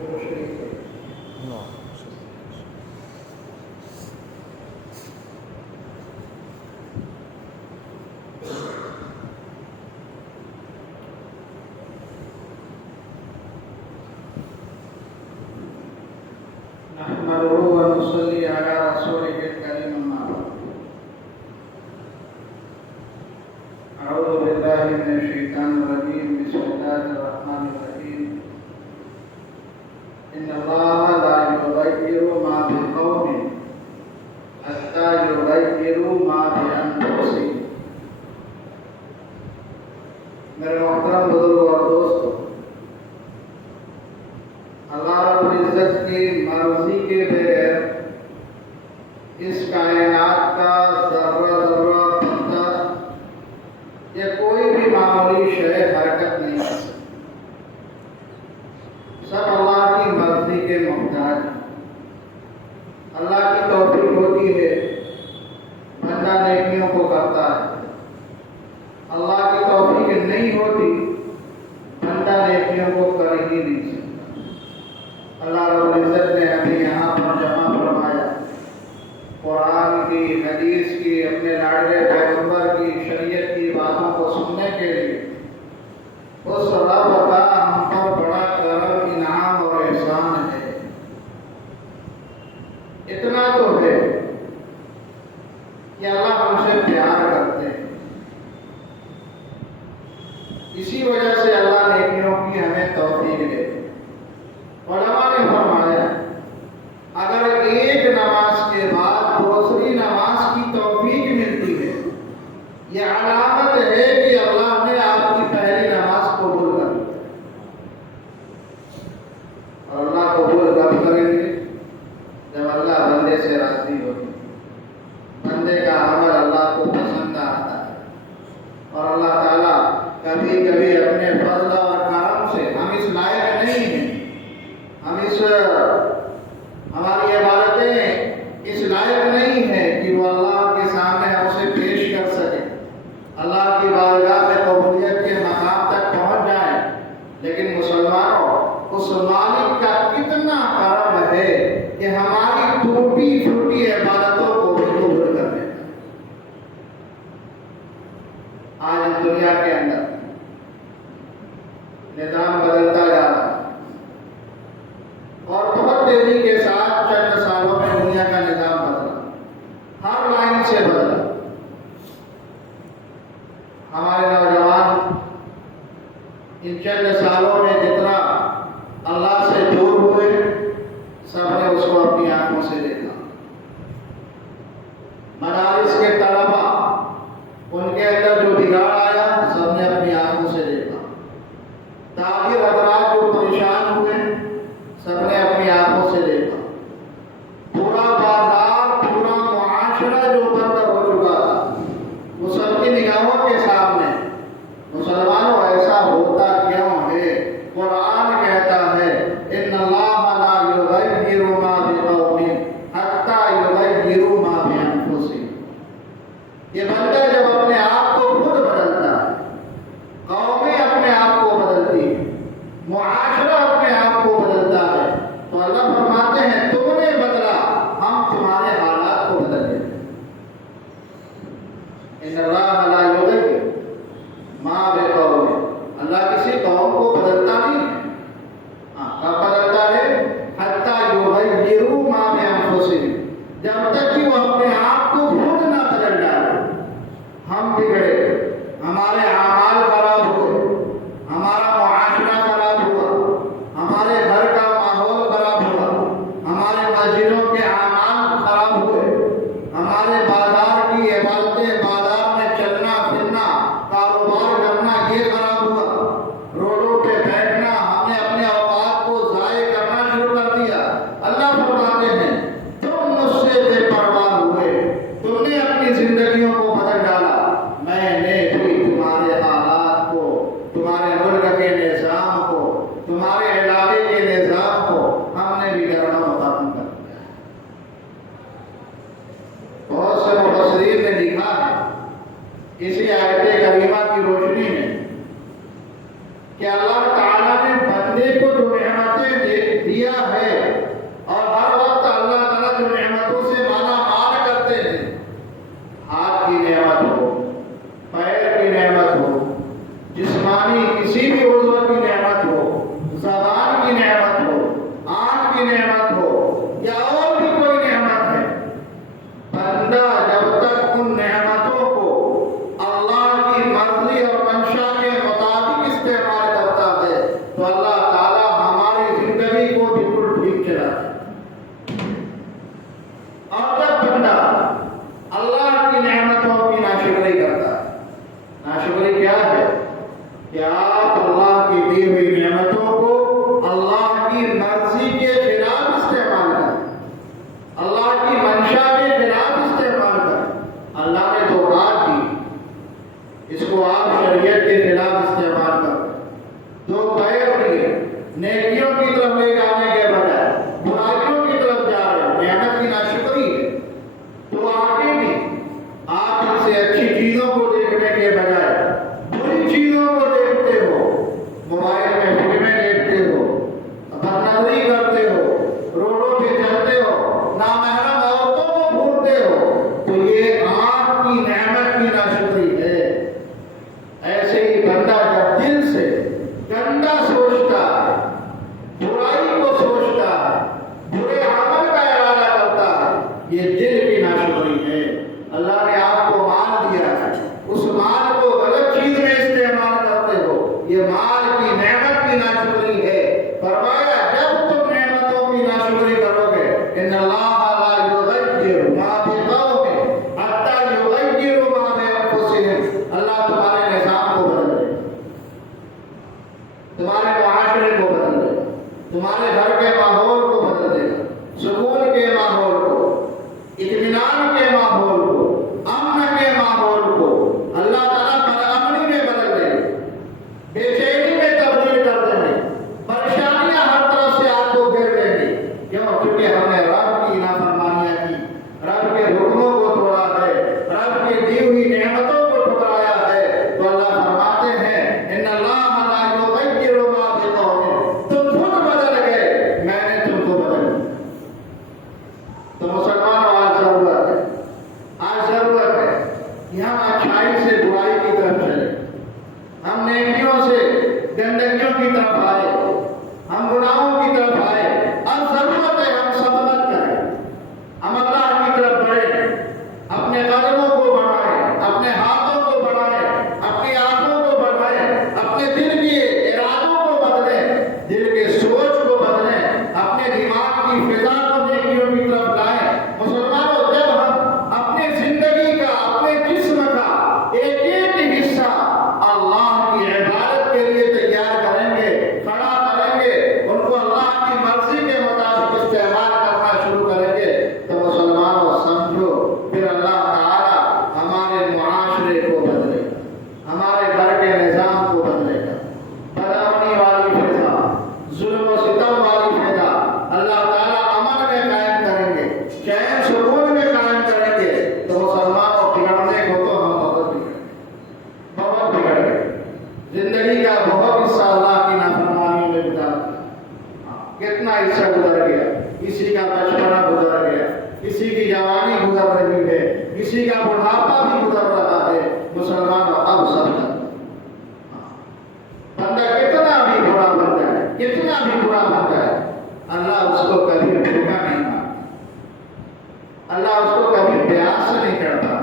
نحمده ونصلي على رسوله الكريم أما بعد. أعوذ بالله من الشيطان الرجيم. بسم الله الرحمن الرحيم. إن الله لا يغير ما بقوم حتى يغيروا ما بأنفسهم. میرے محترم بزرگ اور دوستو، اللہ رب العزت کی مرضی کے بغیر اس کائنات کا ذرہ ذرہ پتہ یا کوئی بھی معمولی شے حرکت نہیں کر سکتی. سب اللہ کی مرضی کے محتاج ہیں. اللہ کی توفیق ہوتی ہے، بندہ نیکیوں کو کرتا ہے. اللہ کی توفیق نہیں ہوتی، بندہ نیکیوں کو کر ہی نہیں سکتا. اللہ رب العزت نے ہمیں یہاں پر جمع فرمایا، قرآن کی، حدیث کی، اپنے لاڈلے پیغمبر کی، شریعت کی باتوں کو سننے کے لیے. اس رب کا ہم پر بڑا کرم، انعام اور احسان ہے. اتنا تو ہے کہ اللہ ہم سے پیار کرتے ہیں. اسی وجہ سے اللہ نیکیوں کی ہمیں توفیق دے. علماء نے فرمایا اگر ایک نماز کے بعد دوسری نماز کی توفیق ملتی ہے، یہ علامت ہے کہ اللہ نے آپ کی پہلی نماز قبول کر لی. اور اللہ قبول کب کریں گے؟ جب اللہ بندے سے راضی ہوگی، بندے کا عمل اللہ کو پسند آتا ہے. اور اللہ تعالیٰ کبھی کبھی اپنے فضل اور کرم سے، ہم اس لائق نہیں ہیں، ہماری عبادتیں اس لائق نہیں ہیں کہ وہ اللہ کے سامنے ہم اسے پیش کر سکیں، اللہ کی بارگاہ میں قبولیت کے مقام تک پہنچ جائیں. لیکن مسلمانوں، اس مالک کا کتنا کرم ہے کہ ہماری ٹوٹی پھوٹی عبادتوں کو بھی قبول کر دیتا ہے. آج دنیا کے اندر نظام بدلتا جا رہا ہے اور بہت تیزی کے ساتھ چند سالوں میں دنیا کا نظام بدلا، ہر لائن سے بدلا. ہمارے نوجوان ان چند سالوں میں جتنا اللہ سے دور ہوئے، سب نے اس کو اپنی آنکھوں سے دیکھا. مدارس کے طلبا، ان کے اندر جو بگاڑ آیا، سب نے اپنی آنکھوں سے دیکھا. تاجر حضرات جو پریشان ہوئے، سب نے اپنی آنکھوں سے دیکھا. پورا بازار، پورا معاشرہ جو بدتر ہو چکا تھا، وہ سب کی نگاہوں کے سامنے. مسلمانوں، ایسا ہوتا کیوں ہے؟ قرآن کہتا ہے ان اللہ لا یغیر ما بقوم حتی یغیروا ما بانفسہم. یہ بندہ جب اپنے آپ کو خود بدلتا ہے، قومیں اپنے آپ کو بدلتی ہیں، معاشرہ اپنے آپ کو بدلتا ہے، تو اللہ فرماتے ہیں تم نے بدلا، ہم تمہارے حالات کو بدل دیں. ان اللہ لا یغیر ما بقوم. اللہ کسی قوم کو بدلتا نہیں ہے. کب بدلتا ہے؟ حتی یغیروا ما بانفسہم. جب تک کہ وہ اپنے آپ کو خود نہ بدل ڈالے. ہم بگڑے، ہمارے اعمال خراب ہوئے، ہمارا معاشرہ خراب ہوا، ہمارے گھر کا ماحول خراب ہوا، ہمارے مسجدوں کے اعمال خراب ہوئے، ہمارے بازار کی عبادتیں، بازار میں چلنا پھرنا، کاروبار کرنا، یہ خراب ہوا. روڈوں پہ بیٹھنا، ہم نے اپنے اوقات کو ضائع کرنا شروع کر دیا. اللہ فرماتے ہیں تم مجھ سے بے پرواہ ہوئے، تم نے اپنی زندگیوں کو بدل ڈالا، میں نے بھی تمہارے حالات کو، تمہارے ملک کے نظام کو، تمہارے علاقے کے نظام کو ہم نے بھی کرنا ختم کر دیا. بہت سے مفسرین نے لکھا ہے اسی آیت کریمہ کی روشنی میں کہ اللہ تعالیٰ نے بندے بندے کو جو نعمتیں دیا ہے اور ہر وقت اللہ تعالیٰ جو نعمتوں سے مالا مال کرتے ہیں، ہاتھ کی نعمت ہو، پیر کی نعمت ہو، جسمانی کسی بھی عضو کی نعمت ہو، زبان کی نعمت ہو، آنکھ کی نعمت ہو یا اور بھی کوئی نعمت ہے، بندہ جب تک ان نعمتوں کو اللہ کی مرضی اور منشا کے مطابق استعمال کرتا ہے تو اللہ تعالی ہماری زندگی کو بالکل ٹھیک چلاتا ہے۔ اور جب بندہ اللہ کی نعمتوں کی ناشکری کرتا ہے، ناشکری کیا ہے؟ کہ آپ اللہ کی دی ہوئی نعمتوں کو اللہ کی مرضی کے خلاف استعمال کریں، اللہ کی منشا کے خلاف استعمال کریں۔ اللہ نے تو رات دی، اس کو آپ شریعت کے خلاف استعمال کریں۔ دو پیر دیے، نیکیوں کی طرف لے جانے کے بجائے برائیوں کی طرف جا رہے ہیں، نعمت کی ناشکری ہے۔ تو آگے بھی آپ ان سے اچھی چیزوں کو دیکھنے کے بجائے بری چیزوں کو دیکھتے ہو، موبائل میں فلمیں دیکھتے ہو، بدنظری کرتے ہو، روڈوں پہ چلتے ہو، نامحرم عورتوں کو گھورتے ہو، تو یہ آپ کی نعمت کی ناشکری ہے۔ ایسے ہی بندہ جب دل سے گندا سوچتا ہے، برائی کو سوچتا ہے، برے عمل کا ارادہ کرتا ہے، یہ دل کی ناشکری ہے۔ اللہ نے آپ کو مال دیا ہے، اس مال کو غلط چیز میں استعمال کرتے ہو، یہ مال کی نعمت کی ناشکری ہے۔ فرمایا جب تم نعمتوں کی ناشکری کرو گے، ان اللہ لا یغیر ما بقوم حتی یغیروا ما بانفسہم، اللہ تمہارے نظام کو بدل دے، تمہارے معاشرے کو بدل دے، تمہارے گھر کے ماحول کو بدل دے، سکون کے ماحول کو، اطمینان کے ماحول کو، امن کے ماحول کو اللہ تعالیٰ برامنی میں بدل دے، بے چینی میں تبدیل کر دیں گے، پریشانیاں ہر طرف سے آپ کو گھیر لیں گی۔ کیوں؟ کیونکہ ہم نے رب کی نافرمانیاں کی، رب کے حکموں کو توڑا ہے، رب کی دی ہوئی نعمتوں کو ٹھکرایا ہے۔ تو اللہ فرماتے ہیں ان اللہ لا یغیر ما بقوم، تم خود بدل گئے، میں نے تم کو بدل دیا۔ تو مسلمانوں آج ضرورت ہے، آج ضرورت ہے کہ ہم اچھائی سے برائی کی طرف چلیں، ہم نیکیوں سے گندگیوں کی طرف آئے، ہم گناہوں کی طرف آئے۔ اب ضرورت ہے ہم صبر کریں، ہم اللہ کی طرف بڑھیں، اپنے قدموں کو بڑھائیں، اپنے ہاتھوں کو بڑھائیں، اپنی آنکھوں کو بڑھائیں، اپنے دل کے ارادوں کو بدلیں، دل کے سوچ کو بدلیں، اپنے دماغ کی فضا کو نیکیوں کی طرف لائیں۔ مسلمانوں، جب ہم اپنے زندگی کا، اپنے جسم کا ایک ایک حصہ اللہ کی عبادت کے لیے تیار کریں گے، کھڑا کریں گے، ان کو اللہ کی مرضی کے مطابق استعمال کرنا شروع کریں گے، تو مسلمانوں سمجھو پھر اللہ تعالی ہمارے معاشرے کو بدلے گا، ہمارے گھر کے نظام کو بدلے گا۔ بدامنی والی فضا، ظلم و ستم والی فضا اللہ تعالیٰ امن میں قائم کریں گے، چین سکون میں قائم کریں گے، تو مسلمانوں بگڑنے کو تو ہم بہت بگڑ گئے، زندگی کا بہت حصہ اللہ کی نافرمانی میں بتا دیا۔ کتنا حصہ گزر گیا، کسی کا بچپنا گزر گیا، کسی کی جوانی گزر رہی ہے، کسی کا بڑھاپا بھی گزر رہا ہے۔ مسلمانوں اب سمجھا، بندہ کتنا بھی برا بن جائے، کتنا بھی برا بن جائے، اللہ اس کو کبھی دھوکہ نہیں مارتا، اللہ اس کو کبھی پیاس نہیں کرتا۔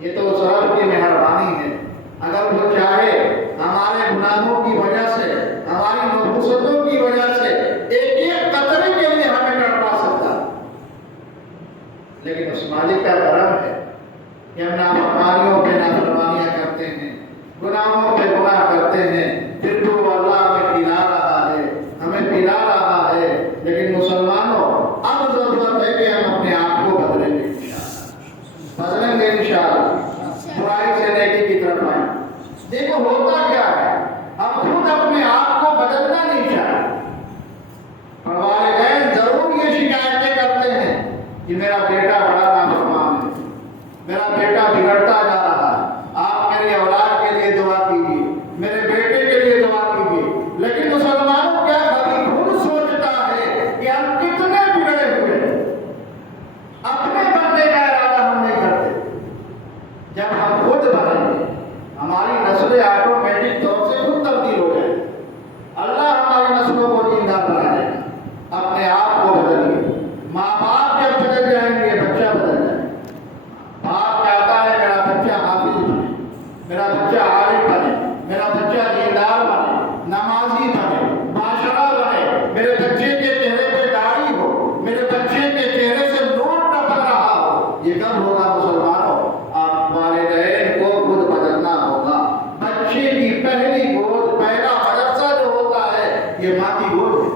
یہ تو اس رب کی مہربانی ہے، اگر وہ چاہے ہمارے گناہوں کی وجہ سے، ہماری نحوستوں کی وجہ سے ایک ایک قطرے کے لیے ہمیں تڑپا سکتا، لیکن اس مالک کا کرم ہے کہ ہم نافرمانیوں پہ نافرمانیاں کرتے ہیں، گناہوں پہ گناہ کرتے ہیں، پھر بھی وہ اللہ ہمیں پلا رہا ہے، ہمیں پلا رہا ہے۔ لیکن مسلمانوں اب ضرورت ہے کہ ہم اپنے آپ کو بدلیں گے، بدلیں گے انشاءاللہ، برائی سے نیکی کی طرف آئیں۔ دیکھو ہوتا کیا ہے، ہم خود اپنے آپ کو بدلنا نہیں چاہتے، والدین ضرور یہ شکایتیں کرتے ہیں کہ میرا بیٹا بڑا نافرمان ہے، میرا بیٹا بگڑتا جا رہا ہے، آپ میری اولاد کے لیے دعا کیجیے۔ یہ ماں کی گود ہے.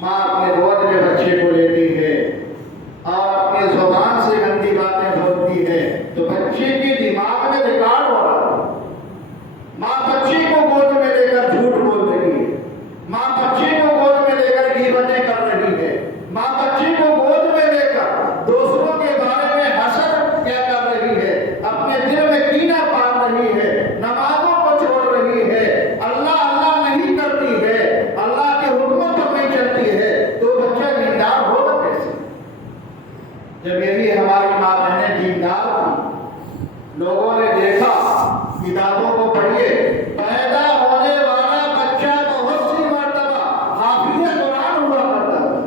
ماں اپنے گود میں بچے کو لیتی ہے اور اپنی زبان سے گندی باتیں بولتی ہے تو بچے کے دماغ میں ریکارڈ ہو رہا ہے. ماں بچے کو گود میں لے کر جھوٹ بول رہی ہے. ماں بچے کو گود میں لے کر غیبتیں کر رہی ہے. ماں بچے کو گود میں لے کر دوسروں کے بارے میں حسد کیا کر رہی ہے. اپنے دل میں کینہ پال رہی ہے. نمازوں کو چھوڑ رہی ہے. اللہ اللہ نہیں کرتی ہے. اللہ کے حکموں پر نہیں چلتی ہے. تو بچہ دیندار ہوگا کیسے؟ جب یہی ہماری ماں بہنیں دیندار تھی، لوگوں نے دیکھا، کتابوں کو پڑھیے، پیدا ہونے والا بچہ بہت سی مرتبہ حافظ قرآن ہوا کرتا تھا.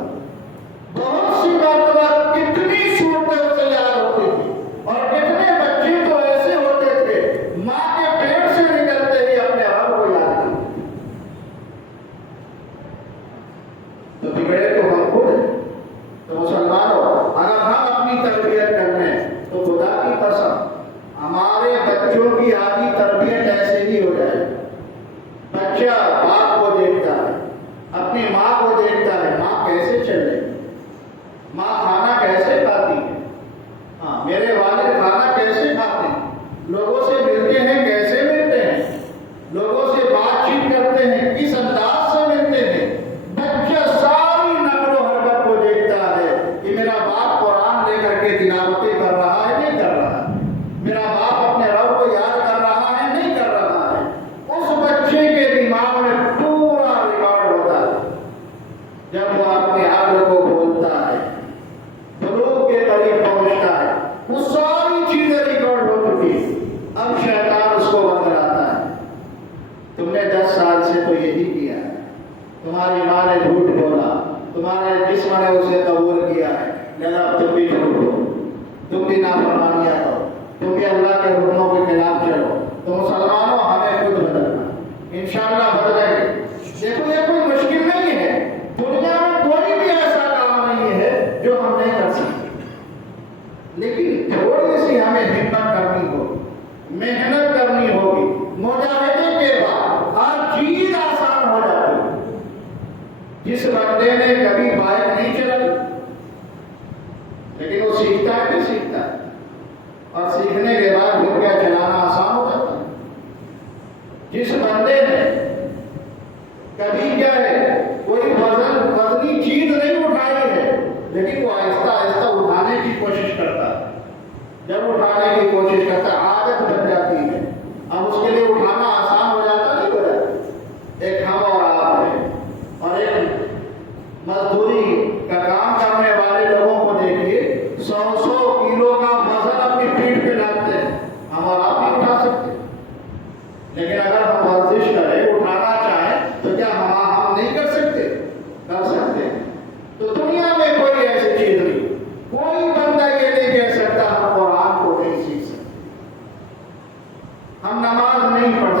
بہت سی مرتبہ کتنی صورتیں اسے یاد ہوتی تھی اور کتنے بچے تو ایسے ہوتے تھے ماں کے پیٹ سے نکلتے ہی اپنے رب کو یاد کرتے. تو بگڑے تو ہم خود ہیں. تو مسلمانوں، اگر ہم اپنی تربیت کر لیں تو خدا کی قسم ہمارے بچوں کی آدھی تربیت ایسے ہی ہو جائے. بچہ باپ کو دیکھتا ہے، اپنی ماں کو دیکھتا ہے، ماں کیسے چل رہی ہے، ماں کھانا کیسے کھاتی ہے، ہاں میرے والد کھانا کیسے کھاتے ہیں، لوگوں سے ملتے ہیں کیسے ملتے ہیں، لوگوں سے بات چیت کرتے ہیں کس انداز سے ملتے ہیں. بچہ ساری نقل و حرکت کو دیکھتا ہے کہ میرا باپ قرآن لے کر کے تلاوتیں کر رہا ہے نہیں کر رہا ہے، میرا باپ اپنے رب کو یاد کر رہا ہے نہیں کر رہا ہے. اس بچے کے دماغ میں پورا ریکارڈ ہوتا ہے. جب وہ اپنے عقل کو کھولتا ہے، بلوغ کے قریب پہنچتا ہے، وہ ساری چیزیں ریکارڈ ہو چکی. اب شیطان اس کو بتلاتا ہے، تم نے 10 سال سے تو یہی کیا ہے، تمہاری ماں نے جھوٹ بولا، تمہارے جسم نے اسے قبول کیا ہے، لہذا تم بھی جھوٹ بولو، تم بھی نافرمانیاں کرو، تم بھی اللہ کے حکموں کے خلاف چلو. تو مسلمانوں، ہمیں خود بدلنا، انشاءاللہ بدلیں گے. دیکھو یہ کوئی مشکل نہیں ہے. دنیا میں کوئی بھی ایسا کام نہیں ہے جو ہم نہیں کر سکتے، لیکن تھوڑی سی ہمیں ہمت کرنی ہوگی، محنت کرنی ہوگی. مجاہدے کے بعد ہر چیز آسان ہو جاتی ہے. جس بندے نے کبھی بائک نہیں چلائی لیکن وہ سیکھتا ہے کہ سیکھتا ہے، اور سیکھنے کے بعد پھر کیا چلانا آسان ہو جاتا ہے. جس بندے نے کبھی کیا ہے کوئی وزنی چیز نہیں اٹھائی ہے لیکن وہ آہستہ آہستہ اٹھانے کی کوشش کرتا ہے. جب اٹھانے کی کوشش کرتا ہے عادت بن جاتی ہے. اب اس کے لیے اٹھانا آسان ہو جاتا نہیں ہو جاتا. ایک ہم اور آپ ہیں، اور ایک مزدوری کا کام کرنے والے لوگوں کو دیکھیے، 100 کلو کا وزن اپنی پیٹھ پہ لاتے ہیں. ہم اور آپ نہیں اٹھا سکتے، لیکن اگر ہم ورزش کریں، اٹھانا چاہیں تو کیا ہم نہیں کر سکتے؟ کر سکتے ہیں. تو دنیا میں کوئی ایسی چیز نہیں، کوئی بندہ یہ نہیں کہہ سکتا ہم قرآن کو نہیں سیکھ سکتے، ہم نماز نہیں پڑھ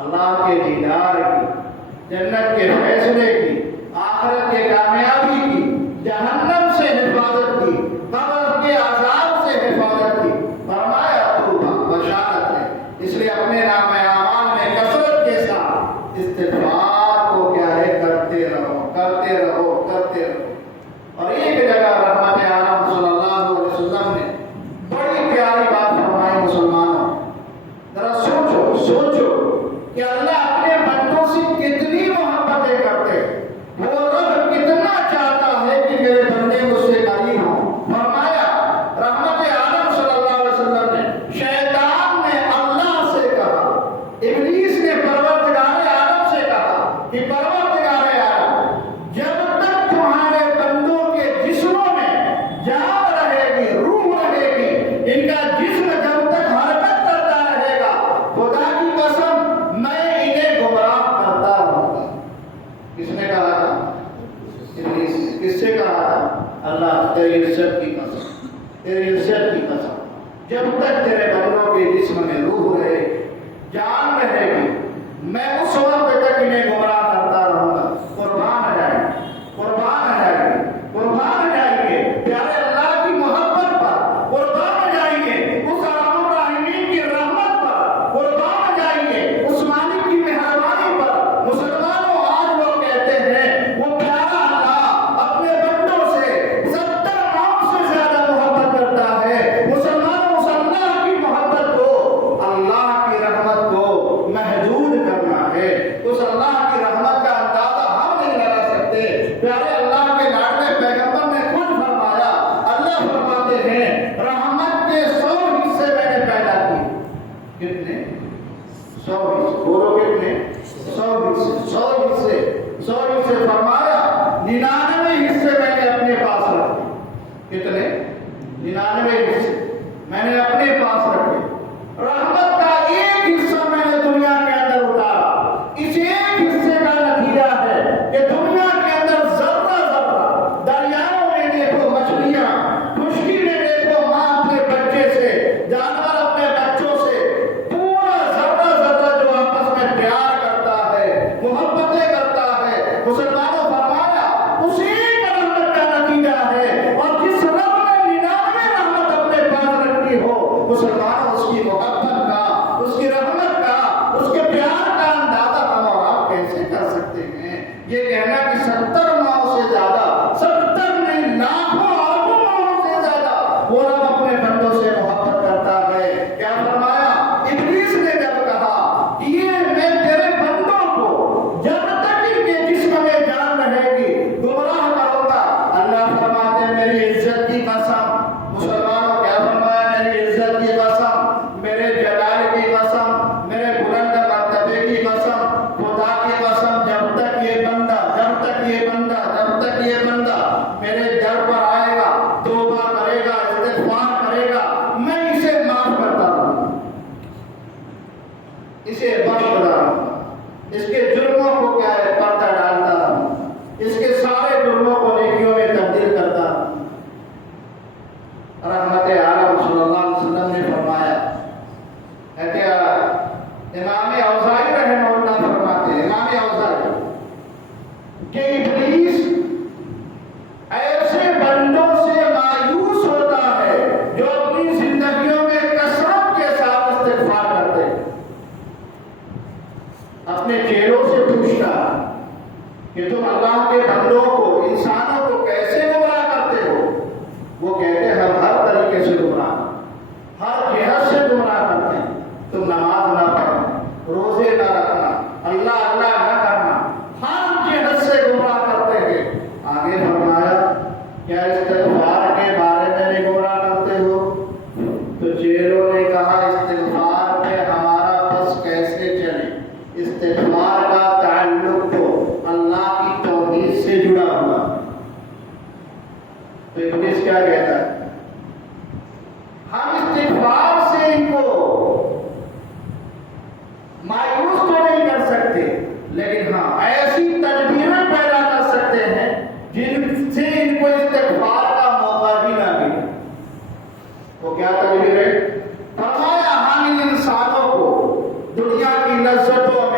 اللہ کے دیدار کی، جنت کے فیصلے کی، آخرت کے کامیابی کی، جہنم سے حفاظت کی، قبر کے عذاب سے حفاظت کی، فرمایا توبہ بشارت ہے۔ اس لیے اپنے نام اعمال میں کثرت کے ساتھ استغفار کو کیا ہے کرتے رہو، کرتے رہو، کرتے رہو۔ اور ایک جگہ رحمت عالم صلی اللہ علیہ وسلم نے بڑی پیاری بات فرمائی، مسلمانوں ذرا سوچو کہ اللہ اپنے بندوں سے کتنی محبتیں کرتے، وہ رب کتنا چاہتا ہے کہ میرے بندے مجھ سے قریب ہوں۔ فرمایا رحمت عالم صلی اللہ علیہ وسلم نے، شیطان نے اللہ سے کہا، ابلیس نے پروردگار عالم سے کہا کہ پروردگار عالم، جب تک تمہارے بندوں کے جسموں میں جان رہے گی، روح رہے گی، ان کا جسم جب تک حرکت کرتا رہے گا، خدا کی قسم میں انہیں گمراہ کرتا رہوں گا۔ کس نے کہا تھا؟ ابلیس نے۔ کس سے کہا تھا؟ اللہ تیری عزت کی قسم، تیری عزت کی قسم، جب تک تیرے بندوں کے جسم میں روح رہے گی، جان رہے گی، میں اس وقت تک انہیں گمراہ کرتا رہوں گا۔ قربان جائیں، قربان جائیں، قربان جائیے پیارے اللہ کی محبت پر، قربان جائیے اس ارحم الراحمین کی رحمت پر، قربان جائیے اس مالک کی مہربانی پر۔ مسلمانوں آج لوگ کہتے ہیں وہ پیارا اللہ اپنے بندوں سے 70 نام سے زیادہ محبت کرتا ہے۔ مسلمانوں اس اللہ کی محبت کو، اللہ کی رحمت کو محدود کرنا ہے۔ اس اللہ کی رحمت کا اندازہ ہم نہیں لگا سکتے۔ پیارے اللہ کے لاڈلے پیغمبر نے خود فرمایا، اللہ فرماتے ہیں رحمت کے 100 حصے میں نے پیدا کیے۔ کتنے؟ 100 حصے۔ بولو کتنے؟ 100 حصے، 100 حصے، 100 حصے۔ فرمایا 99 حصے میں نے اپنے پاس رکھے۔ کتنے؟ 99 حصے میں نے اپنے پاس رکھے۔ رحمت کا ایک حصہ میں نے دنیا کے اندر اتارا۔ اس ایک حصے کا نتیجہ ہے کہ دنیا کے اندر ذرہ ذرہ، دریاؤں میں دیکھو مچھلیاں، خشکی میں دیکھو ماں اپنے بچے سے، جانور اپنے بچوں سے، پورا ذرہ ذرہ جو آپس میں پیار کرتا ہے، محبتیں کرتا ہے۔ مسلمانوں فرمایا اس ایک رحمت کا نتیجہ ہے، اور جس رب نے 99 رحمت اپنے پاس رکھی ہو، مسلمانوں اس کی محبت کا، اس کی رحمت کا، اس کے پیار کا اندازہ ہم اور آپ کیسے کر سکتے ہیں؟ یہ کہنا کہ 70 ماؤں سے زیادہ، 70 نہیں لاکھوں اربوں ماؤں سے زیادہ وہ رب اپنے بندوں سے محبت کرتا ہے۔ کیا فرمایا؟ ابلیس نے جب کہا یہ میں تیرے بندوں کو جب تک ان کے جسم میں جان رہے گی گمراہ کروں گا، اللہ فرماتے ہیں میری عزت کی قسم۔ مسلمانوں کیا فرمایا؟ میری عزت کی قسم، میرے جلال کی قسم، میرے بلند مرتبے کی قسم، خدا کی قسم، جب تک یہ بندہ میرے در پر آئے گا، توبہ کرے گا، استغفار کرے گا، میں اسے معاف کرتا ہوں، اسے بخشتا ہوں، اس کے جرموں کو کیا ہے پردہ ڈالتا ہوں، اس کے سارے جرموں کو نیکیوں میں تبدیل کرتا ہوں۔ رحمت عالم صلی اللہ علیہ وسلم نے فرمایا ہے کہ امام اوزاعی رحمہ اللہ فرماتے ہیں، امام اوزاعی کہ ابلیس ایسے بندوں سے مایوس ہوتا ہے جو اپنی زندگیوں میں کثرت کے ساتھ استغفار کرتے ہیں۔ اپنے چہروں سے پوچھتا کہ تم اللہ کے بندوں کو، انسانوں کو کیسے گمراہ کرتے ہو؟ وہ کہتے ہیں ہم ہر طریقے سے گمراہ، ہر جہت سے گمراہ کرتے ہیں۔ تم نماز نہ پڑھنا، روزے نہ رکھنا، اللہ اللہ نہ کرنا، ہر جہت سے گمراہ کرتے ہیں۔ آگے فرمایا کیا استغفار کے بارے میں نہیں گمراہ کرتے ہو؟ تو چیلوں نے کہا استغفار پہ ہمارا بس کیسے چلے؟ استغفار کا تعلق تو اللہ کی توحید سے جڑا ہوا۔ تو ابلیس کیا کہتا ہے؟ ہم استغفار سے ان کو مایوس تو نہیں کر سکتے، لیکن ہاں ایسی تدبیریں پیدا کر سکتے ہیں جن سے ان کو استغفار کا موقع بھی نہ ملے۔ وہ کیا تدبیر ہے؟ فرمایا ہم ان انسانوں کو دنیا کی لذتوں میں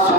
100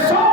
100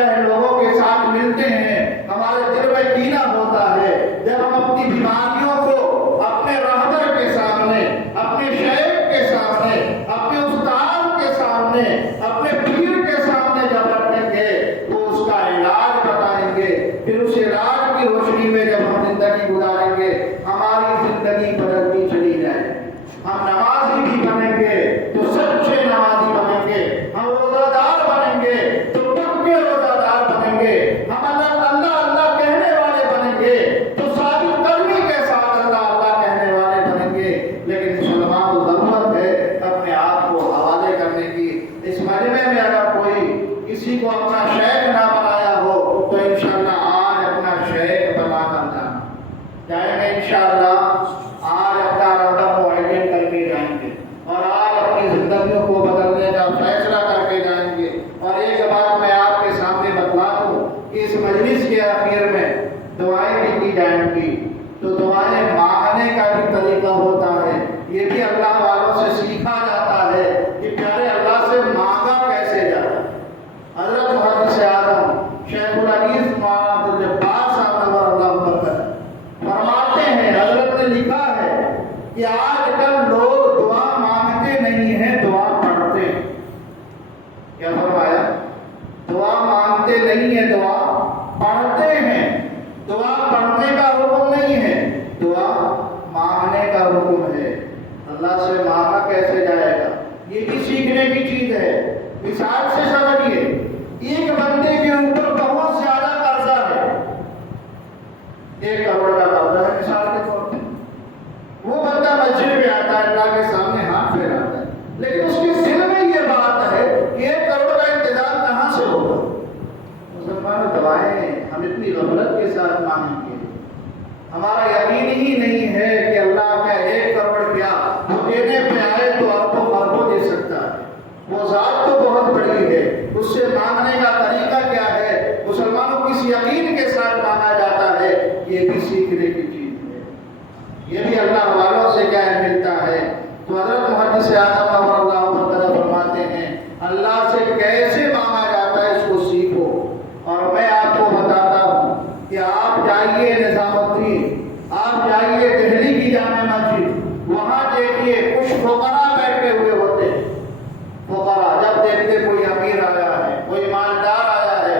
کیا ہے لوگوں کے ساتھ ملتے ہیں ہمارے دل میں کینہ ہوتا ہے، جب ہم اپنی بیماریوں کو اپنے رہبر کے سامنے، اپنے شیخ کے سامنے، اپنے استاد کے سامنے، اپنے پیر کے سامنے جب رکھیں گے تو اس کا علاج بتائیں گے، پھر اس علاج کی روشنی میں جب ہم زندگی گزاریں گے ہماری زندگی بدلتی چلی جائے، ہم نمازی بھی بنیں گے تو سچے نمازی بنیں گے، ہم روزہ دار بنیں گے تو پکے روزہ دار بنیں گے، ہم اللہ اللہ اللہ کہنے والے بنیں گے تو ثابت قدمی کے ساتھ اللہ اللہ کہنے والے بنیں گے۔ لیکن مسلمان کو ضرورت ہے اپنے آپ کو حوالے کرنے کی۔ اس مجمع میں اگر کوئی کسی کو اپنا شیخ نہ بنایا ہو تو انشاءاللہ آج اپنا شیخ بنا کر جانا جائیں گے، انشاءاللہ آج اپنا ارادہ معین کر کے جائیں گے اور آج اپنی زندگیوں کو بدلنے کا فیصلہ کر کے جائیں گے۔ اور ایک بات میں آپ کے سامنے بتلا دوں کہ اس مجلس کے آخر میں دعائیں بھی کی جائیں گی، تو دعائیں مانگنے کا بھی طریقہ ہوتا ہے، یہ بھی اللہ والوں سے سیکھا جاتا ہے کہ پیارے اللہ سے مانگا کیسے جائے۔ حضرت محدث اعظم شیخ الحدیث مولانا عبدالجبار صاحب نور اللہ برکت فرماتے ہیں، حضرت نے لکھا ہے کہ آج کل لوگ دعا مانگتے نہیں ہیں، دعا پڑھتے ہیں۔ کیا فرمایا؟ دعا مانگتے نہیں ہیں، دعا پڑھتے ہیں۔ دعا پڑھنے کا حکم نہیں ہے، دعا مانگنے کا حکم ہے۔ اللہ سے مانگا کیسے جائے گا، یہ بھی سیکھنے کی چیز ہے۔ مثال سے سمجھیے، ایک بندے کے اوپر بہت زیادہ قرضہ ہے، 1 کروڑ کا قرضہ ہے مثال کے طور پر، وہ بندہ مسجد میں آتا ہے، اللہ کے سامنے ہاتھ پھیلاتا ہے، لیکن اس کے دل میں یہ بات ہے کہ 1 کروڑ کا انتظام کہاں سے ہوگا۔ مسلمان دعائیں ہم اتنی غفلت کے ساتھ مانگیں گے، ہمارا یقین ہی نہیں ہے کہ اللہ کا 1 کروڑ کیا وہ دینے پہ آئے تو اربوں خربوں دے سکتا ہے، وہ ذات تو بہت بڑی ہے، اس سے مانگنے کا طریقہ کیا ہے، مسلمانوں کس یقین کے ساتھ مانگا جاتا ہے، یہ بھی سیکھنے کی چیز ہے، یہ بھی اللہ والوں سے کیا ہے ملتا ہے۔ تو حضرت محدث اعظم نور اللہ تعالیٰ فرماتے ہیں اللہ سے کیسے مانگا جاتا ہے اس کو سیکھو۔ اور میں آپ کو بتاتا ہوں کہ آپ جائیے نظام الدین، آپ جائیے دہلی کی جامع مسجد، وہاں دیکھیے کچھ فقراء بیٹھے ہوئے ہوتے ہیں، فقراء جب دیکھتے کوئی امیر آیا ہے، کوئی مالدار آیا ہے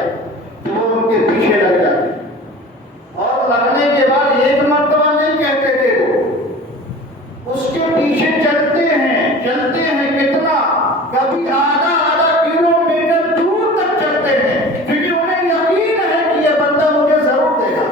تو وہ ان کے پیچھے لگ جاتے ہیں، اور لگنے کے بعد 1 مرتبہ نہیں کہتے تھے، وہ اس کے پیچھے چلتے ہیں کتنا، کبھی آدھا کلومیٹر دور تک چلتے ہیں، کیونکہ انہیں یقین ہے کہ یہ بندہ مجھے ضرور دے گا،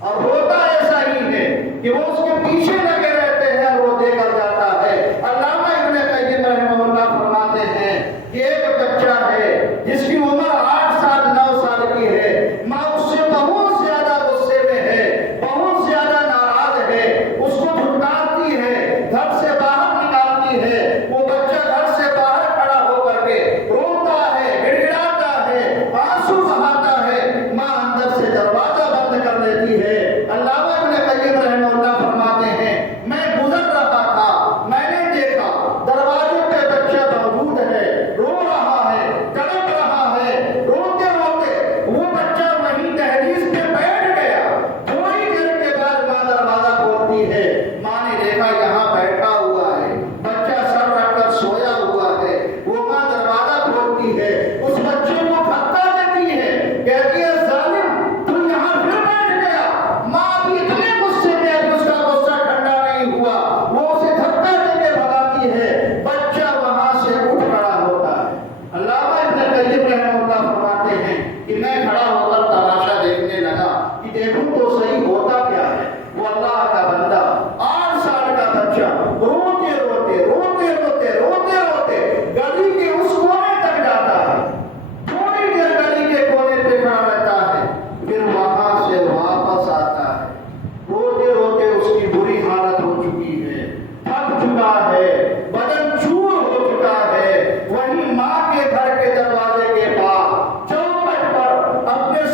اور ہوتا ایسا ہی ہے کہ وہ اس کے پیچھے لگے رہتے ہیں اور وہ دے کر جاتا ہے۔ علامہ ابن قیم رحمہ اللہ فرماتے ہیں کہ ایک بچہ ہے جس کی عمر 8 سال 9 سال کی ہے، ماں اس سے بہت زیادہ غصے میں ہے، بہت زیادہ ناراض ہے، اس کو دھتکارتی ہے، گھر سے باہر نکالتی ہے، وہ بچہ گھر سے باہر کھڑا ہو کر کے روتا ہے، گڑگڑاتا ہے، آنسو بہاتا ہے، ماں اندر سے دروازہ بند کر دیتی ہے۔ علامہ ابن قیم رحمہ اللہ فرماتے ہیں میں گزر رہا تھا، میں نے دیکھا دروازے پہ بچہ موجود ہے، رو رہا ہے، تڑپ رہا ہے، روتے روتے وہ بچہ وہیں دہلیز پہ بیٹھ گیا، تھوڑی دیر کے بعد ماں دروازہ کھولتی ہے، ماں نے دیکھا یہاں بیٹھا ہوا ہے، بچہ سر رکھ کر سویا ہوا ہے، وہ ماں دروازہ کھولتی ہے، اس بچے کو دھکا دیتی ہے، کہتی ہے ظالم تو یہاں پھر بیٹھ گیا۔ ماں بھی اتنے غصے میں ابھی اس کا غصہ ٹھنڈا نہیں ہوا، وہ اسے دھکا دے کے بھگاتی ہے، بچہ وہاں سے اٹھ کھڑا ہوتا ہے۔ علامہ ابن قیم رحمہ اللہ فرماتے ہیں کہ میں کھڑا ہو کر تماشا دیکھنے لگا کہ دیکھوں تو صحیح ہوتا کیا ہے۔ وہ اللہ کا بندہ 8 سال کا بچہ روتے روتے روتے روتے روتے روتے گلی کے اس کونے تک جاتا ہے، تھوڑی دیر گلی کے کونے پہ کھڑا رہتا ہے، پھر وہاں سے واپس آتا ہے، روتے روتے اس کی بری حالت ہو چکی ہے، تھک چکا ہے، بدن چور ہو چکا ہے، وہیں ماں کے گھر کے دروازے کے پاس چوکھٹ پر اپنے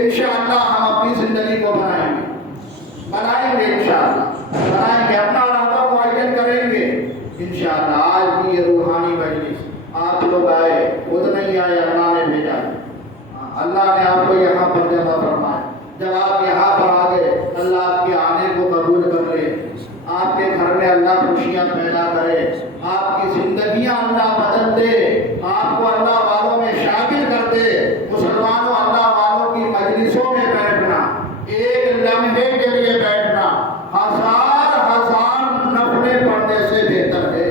انشاءاللہ ہم اپنی زندگی کو بنائیں گے انشاءاللہ، بنائیں گے، اپنا ارادہ معین کریں گے انشاءاللہ۔ آج بھی یہ روحانی مجلس آپ لوگ آئے، خود نہیں آئے، اللہ نے بھیجا، اللہ نے آپ کو یہاں پر جمع فرمایا۔ جب آپ یہاں پر آ گئے، اللہ آپ کے آنے کو قبول کر لے، آپ کے گھر میں اللہ خوشیاں پیدا کرے، آپ کی زندگیاں اللہ بدل دے، آپ کو اللہ والوں میں شامل کر دے۔ مسلمانوں، اللہ والوں کی مجلسوں میں بیٹھنا، ایک لمحے کے لیے بیٹھنا ہزار نفلیں پڑھنے سے بہتر ہے،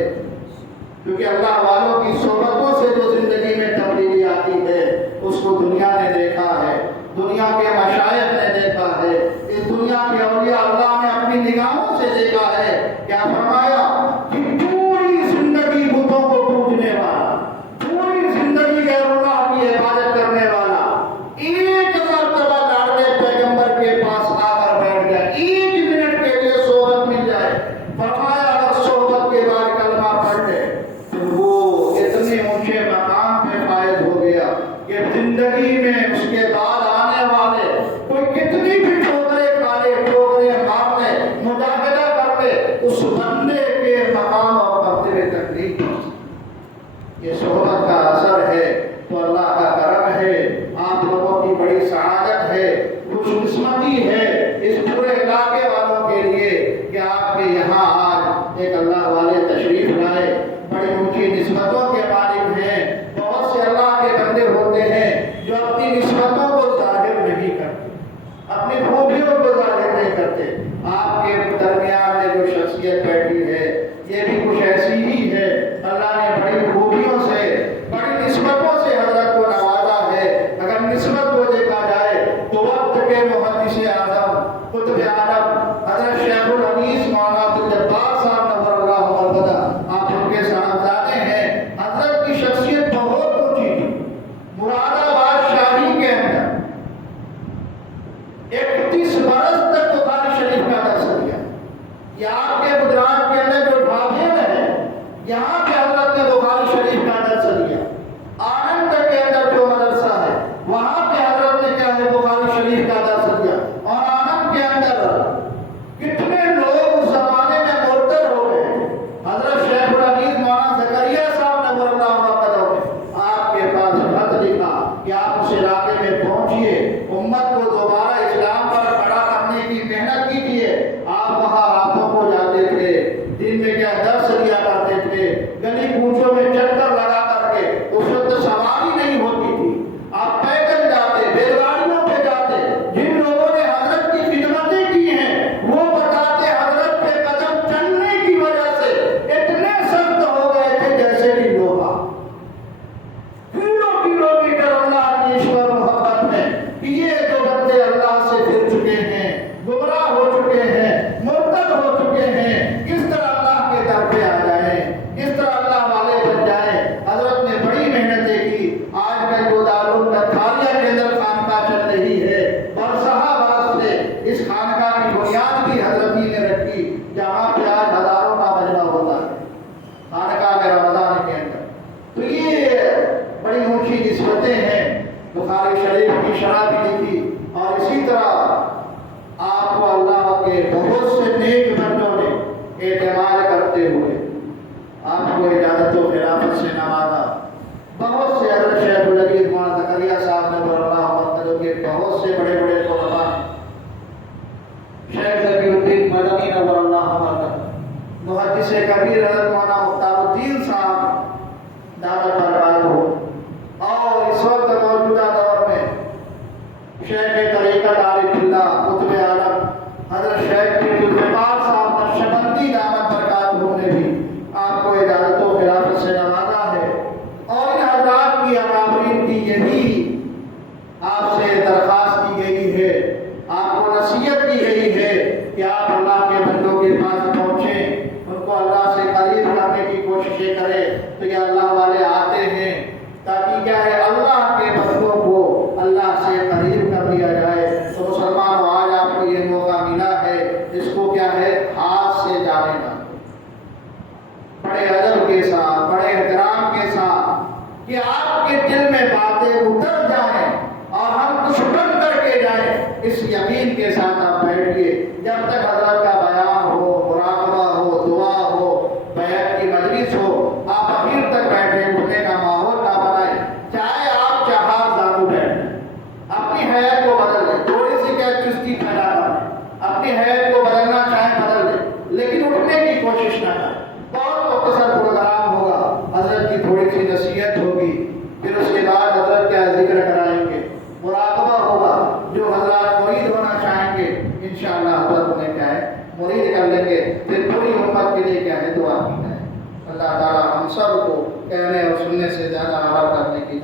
کیونکہ اللہ والوں کی صحبتوں سے جو زندگی میں تبدیلی آتی ہے اس کو دنیا نے دیکھا ہے، دنیا کے مشائخ نے دیکھا ہے، اس دنیا کے اولیاء اللہ نے اپنی نگاہوں سے دیکھا ہے۔ کیا فرمایا کہ پوری زندگی بتوں کو پوجنے والا، پوری زندگی غیر اللہ کی عبادت کرنے والا، ایک مرتبہ لاڈلے پیغمبر کے پاس آ کر بیٹھ گیا، ایک منٹ کے لیے صحبت مل جائے، فرمایا اگر صحبت کے بعد کلمہ پڑھ لے تو وہ اتنے اونچے مقام پہ فائز ہو گیا کہ زندگی میں اس کے بعد آنے والے کوئی کتنی بھی ٹھوکریں کھا لے، ٹھوکریں مار لے، مجاہدہ کر لے، اس بندے کے مقام اور مرتبے تک نہیں پہنچ۔ یہ صحبت کا اثر ہے تو اللہ کا کرم ہے، آپ لوگوں کی بڑی سعادت ہے، خوش قسمتی ہے اس پورے علاقے والوں کے لیے کہ آپ کے یہاں آج ایک اللہ والے تشریف لائے، بڑی اونچی نسبتوں کے مالک ہیں۔ بہت سے اللہ کے بندے ہوتے ہیں جو اپنی نسبتوں کو ظاہر نہیں کرتے، اپنی خوبیوں کو ظاہر نہیں کرتے۔ آپ کے درمیان میں جو شخصیت بیٹھی ہے یہ بھی کچھ ایسی ہی ہے، اللہ نے بڑی خوبیوں سے، بڑی نسبتوں سے حضرت کو نوازا ہے۔ اگر نسبت کو دیکھا جائے تو وقت کے محدث اعظم قطب عالم حضرت شیخ الحدیث مولانا عبدالجبار صاحب نور اللہ مرقدہ، آپ ان کے صاحبزادے ہیں۔ حضرت کی شخصیت بہت اونچی تھی۔ مراد آباد شاہی کے اندر 31 برس تک بخاری شریف کا درس دیا۔ یہ آپ کے گجرات کے اندر جو ڈھابے ہے یہاں پہ حضرت نے بخاری شریف کا درس دیا۔ آنند کے اندر جو مدرسہ ہے وہاں پہ حضرت نے کیا ہے بخاری شریف کا درس دیا۔ اور آنند کے اندر کتنے لوگ اس زمانے میں مرتد ہو گئے، حضرت شیخ الحدیث مولانا زکریا صاحب نور اللہ مرقدہ نے آپ کے پاس خط لکھا کہ آپ اس علاقے میں پہنچیے، امت کو دوبارہ اسلام پر کھڑا کرنے کی محنت کیجیے۔ آپ وہاں راتوں کو جاتے تھے، دن میں کیا درس دیا کرتے تھے، گلی کوچوں میں چکر لگا کر کے، اس وقت سواری نہیں ہوتی تھی، آپ پیدل جاتے، بیل گاڑیوں پہ جاتے۔ جن لوگوں نے حضرت کی خدمتیں کی ہیں وہ بتاتے حضرت پہ قدم چلنے کی وجہ سے اتنے سخت ہو گئے تھے جیسے کہ لوہا۔ کلومیٹر اللہ کی عشق محبت میں یہ جو بندے اللہ سے پھر چکے ہیں، گمراہ ہو چکے ہیں، مرتد ہو چکے ہیں، کس طرح اللہ کے در پہ آ جائیں، کس طرح اللہ والے بن جائیں۔ حضرت نے بڑی محنتیں کی۔ آج کل جو دارالمداریا کے اندر خانقاہ چل رہی ہے، برسہ برس سے اس خانقاہ کی بنیاد بھی حضرت ہی نے رکھی، جہاں پہ آج ہزاروں کا مجمع ہوتا ہے خانقاہ کے رمضان کے اندر۔ تو یہ بڑی اونچی نسبتیں ہیں، بخاری شریف کی شرح بھی لکھی۔ اور اسی طرح آپ کو اللہ کے بہت سے نیک بندوں نے اعتماد کرتے ہوئے آپ کو اجازت و خلافت سے نوازا۔ بہت سے حضرت شیخ الحدیث مولانا زکریا صاحب نور اللہ مرقدہ کے بہت سے بڑے بڑے طلباء ہیں، شیخ ذکی الدین مدنی نور اللہ مرقدہ، محدث کبیر حضرت مولانا مختار الدین صاحب دعوت برباد ہو، اور اس وقت موجودہ دور میں شیخ طریقت عارف اللہ قطب عالم حضرت شیخ عبدالغفار صاحب نقشبندی دعوت برکات نے بھی آپ کو اجازت و خلافت سے نوازا ہے۔ اور ان حضرات کی اکابرین کی یہی آپ سے درخواست کی گئی ہے، آپ کو نصیحت کی گئی ہے کہ آپ اللہ کے بندوں کے پاس پہنچیں، ان کو اللہ سے قریب کرنے کی کوششیں کریں۔ تو یہ اللہ والے آتے ہیں تاکہ کیا ہے اللہ کے بندوں کو اللہ سے قریب کر دیا جائے۔ تو مسلمانوں آج آپ کو یہ موقع ملا ہے، اس کو کیا ہے ہاتھ سے جانے کا، بڑے ادب کے ساتھ، بڑے احترام کے ساتھ، کہ آپ کے دل میں باتیں اتر جائیں اور ہم کچھ بن کر کے اس یقین کے ساتھ آپ بیٹھیے جب تک حضرت کا بیان ہو، مراقبہ ہو، دعا ہو، بیعت کی مجلس ہو، آپ اخیر تک بیٹھے، اٹھنے کا ماحول نہ بنائیں۔ چاہے آپ چہار زانو بیٹھیں، اپنی حیات کو بدل دیں، تھوڑی سی کیا چستی پیدا کریں، اپنی حیات کو بدلنا چاہیں بدل دیں، لیکن اٹھنے کی کوشش نہ کریں۔ بہت مختصر پروگرام ہوگا، حضرت کی تھوڑی سی نصیحت ہوگی، پھر اس کے بعد حضرت کیا ذکر کرائیں گے، مراقبہ ہوگا، جو حضرات مرید ہونا چاہیں گے انشاءاللہ حضرت انہیں کیا ہے مرید کر لیں گے، پھر پوری امت کے لیے کیا ہے دعا کی جائے۔ اللہ تعالیٰ ہم سب کو کہنے اور سننے سے زیادہ عمل کرنے کی